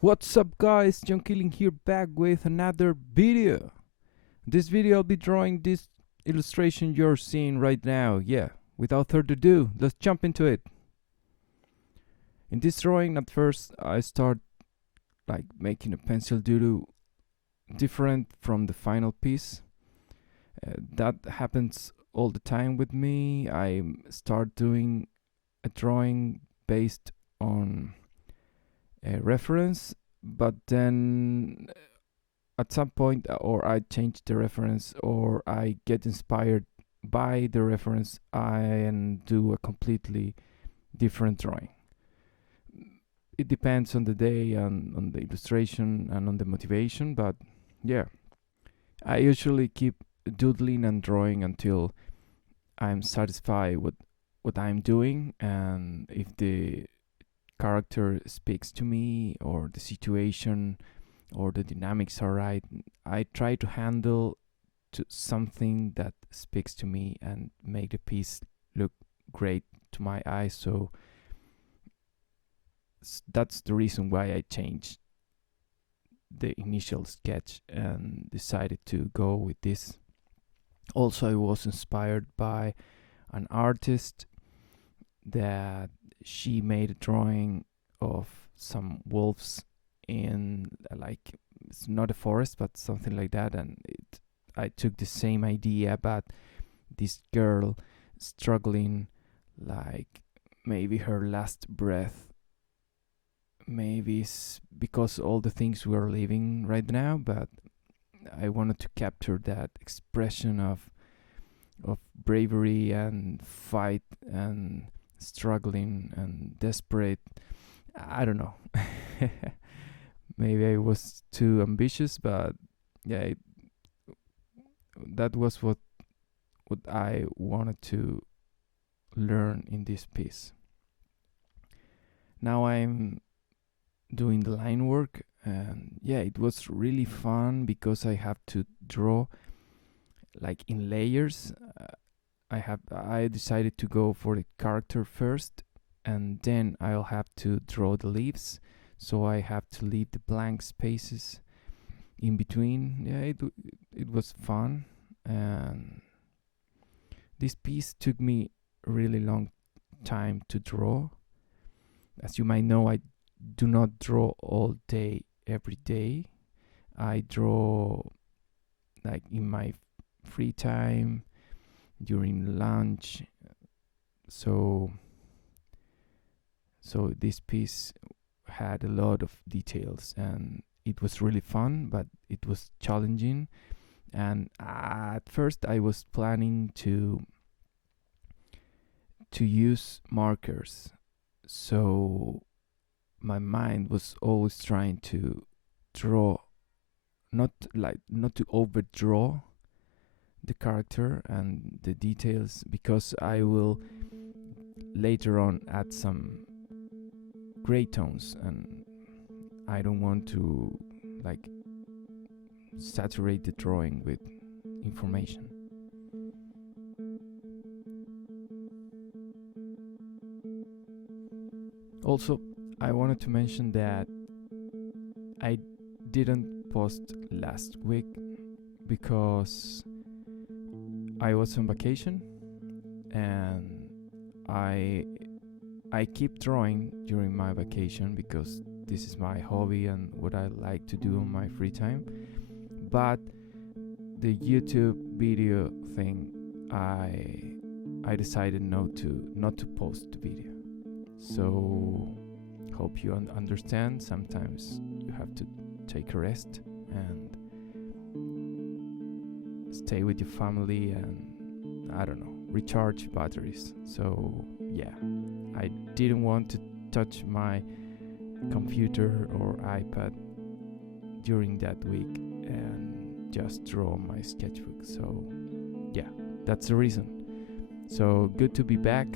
What's up guys, John Killing here back with another video. This video I'll be drawing this illustration you're seeing right now. Yeah, without further ado, let's jump into it. In this drawing at first I start like making a pencil doodle different from the final piece. That happens all the time with me. I start doing a drawing based on a reference, but then at some point or I change the reference or I get inspired by the reference and do a completely different drawing. It depends on the day and on the illustration and on the motivation, but yeah, I usually keep doodling and drawing until I'm satisfied with what I'm doing, and if the character speaks to me or the situation or the dynamics are right, I try to handle to something that speaks to me and make the piece look great to my eyes. So that's the reason why I changed the initial sketch and decided to go with this. Also, I was inspired by an artist that she made a drawing of some wolves in like, it's not a forest but something like that, and I took the same idea but this girl struggling, like maybe her last breath, maybe it's because all the things we're living right now, but I wanted to capture that expression of bravery and fight and struggling and desperate. I don't know. Maybe I was too ambitious, but yeah, that was what I wanted to learn in this piece. Now I'm doing the line work, and yeah, it was really fun because I have to draw like in layers. I decided to go for the character first, and then I'll have to draw the leaves, so I have to leave the blank spaces in between. Yeah, it was fun, and this piece took me a really long time to draw. As you might know, I do not draw all day every day. I draw like in my free time, during lunch. So this piece had a lot of details and it was really fun, but it was challenging. And at first I was planning to use markers, so my mind was always trying to draw, not to overdraw the character and the details, because I will later on add some gray tones and I don't want to like saturate the drawing with information. Also, I wanted to mention that I didn't post last week because I was on vacation, and I keep drawing during my vacation because this is my hobby and what I like to do on my free time. But the YouTube video thing, I decided not to post the video. So hope you understand. Sometimes you have to take a rest and stay with your family and, I don't know, recharge batteries. So yeah, I didn't want to touch my computer or iPad during that week and just draw my sketchbook. So yeah, that's the reason. So good to be back.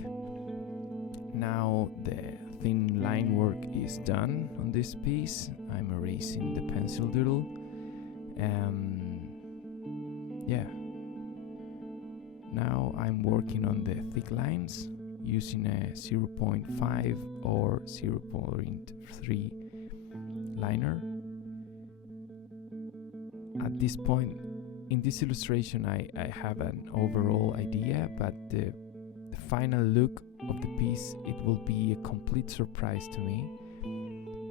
Now the thin line work is done on this piece. I'm erasing the pencil doodle, and yeah, now I'm working on the thick lines using a 0.5 or 0.3 liner. At this point in this illustration I have an overall idea, but the final look of the piece, it will be a complete surprise to me,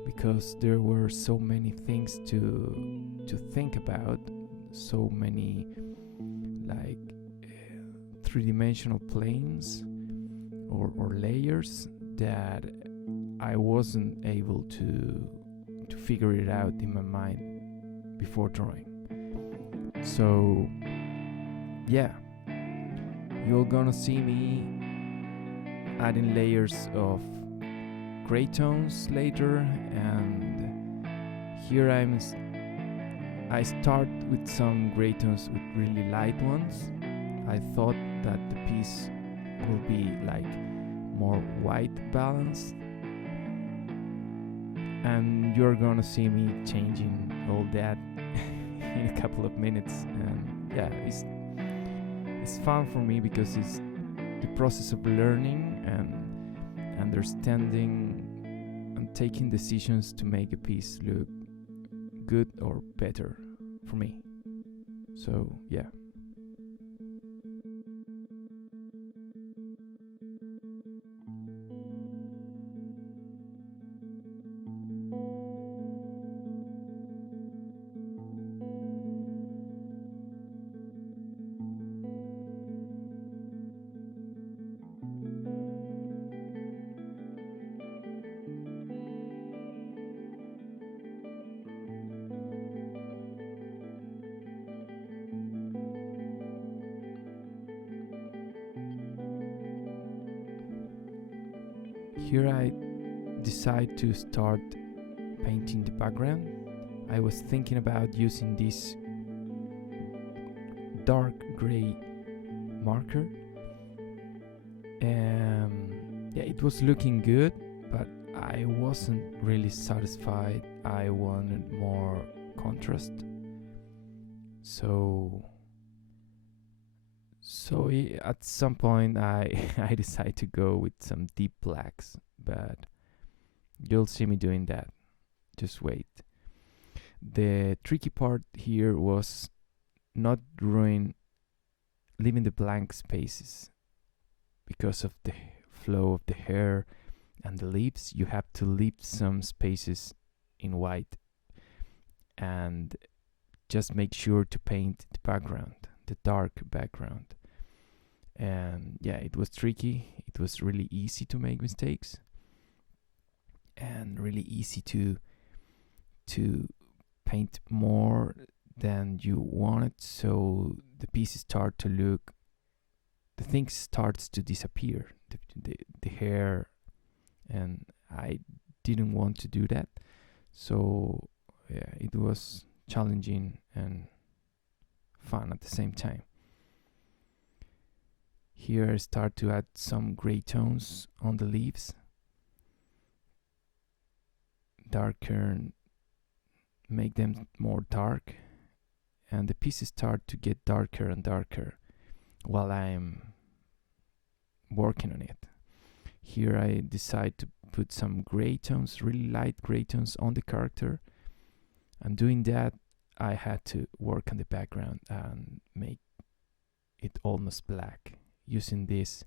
because there were so many things to think about, so many like three-dimensional planes or layers that I wasn't able to figure it out in my mind before drawing. So yeah, you're gonna see me adding layers of gray tones later, and here I start with some gray tones with really light ones. I thought that the piece will be like more white balanced, and you're gonna see me changing all that in a couple of minutes. And yeah, it's fun for me because it's the process of learning and understanding and taking decisions to make a piece look good or better for me. So yeah. Here I decide to start painting the background. I was thinking about using this dark gray marker, and yeah, it was looking good, but I wasn't really satisfied. I wanted more contrast. So at some point I decided to go with some deep blacks, but you'll see me doing that. Just wait. The tricky part here was not leaving the blank spaces. Because of the flow of the hair and the leaves, you have to leave some spaces in white, and just make sure to paint the background, the dark background. And yeah, it was tricky. It was really easy to make mistakes, and really easy to paint more than you wanted, so the pieces start to look, the thing starts to disappear, the hair, and I didn't want to do that. So yeah, it was challenging and fun at the same time. Here I start to add some gray tones on the leaves, darker, make them more dark, and the pieces start to get darker and darker while I'm working on it. Here I decide to put some gray tones, really light gray tones on the character, and doing that I had to work on the background and make it almost black. Using this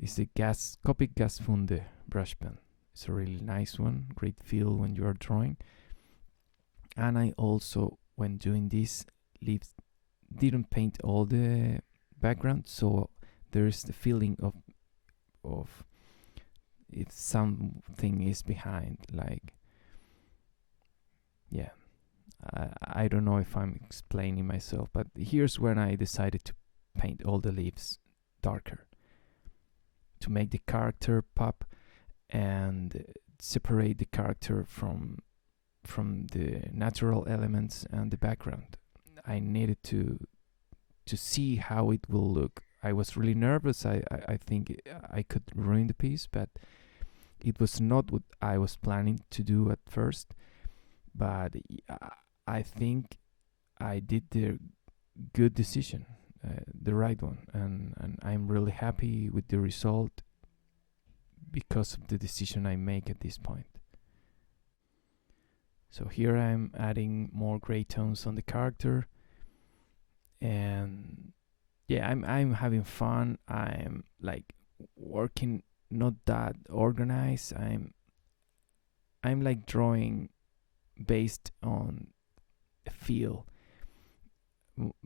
is the Copic Gas Funde brush pen. It's a really nice one, great feel when you are drawing. And I also, when doing this, didn't paint all the background, so there is the feeling of if something is behind, like, yeah, I don't know if I'm explaining myself, but here's when I decided to paint all the leaves darker to make the character pop and separate the character from the natural elements and the background. I needed to see how it will look. I was really nervous. I think I could ruin the piece, but it was not what I was planning to do at first. But I think I did the good decision, the right one, and I'm really happy with the result because of the decision I make at this point. So here I'm adding more gray tones on the character, and yeah, I'm having fun. I'm like working not that organized. I'm like drawing based on a feel.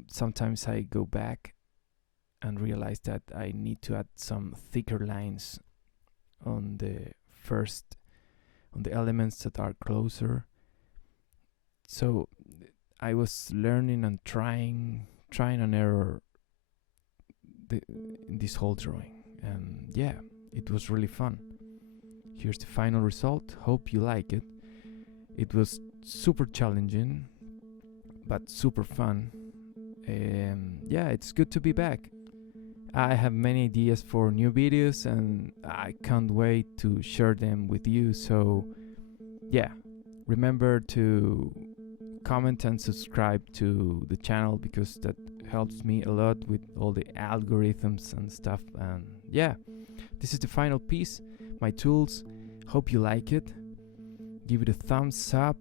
Sometimes I go back and realize that I need to add some thicker lines on the elements that are closer. So I was learning and trying and error in this whole drawing, and yeah, it was really fun. Here's the final result. Hope you like it. It was super challenging, but super fun. Yeah, it's good to be back. I have many ideas for new videos, and I can't wait to share them with you. So yeah, remember to comment and subscribe to the channel, because that helps me a lot with all the algorithms and stuff. And yeah, this is the final piece, my tools. Hope you like it. Give it a thumbs up,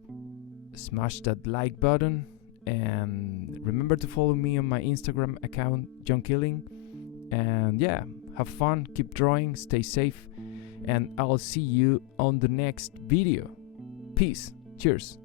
smash that like button, and remember to follow me on my Instagram account, John Killing. And yeah, have fun, keep drawing, stay safe, and I'll see you on the next video. Peace. Cheers.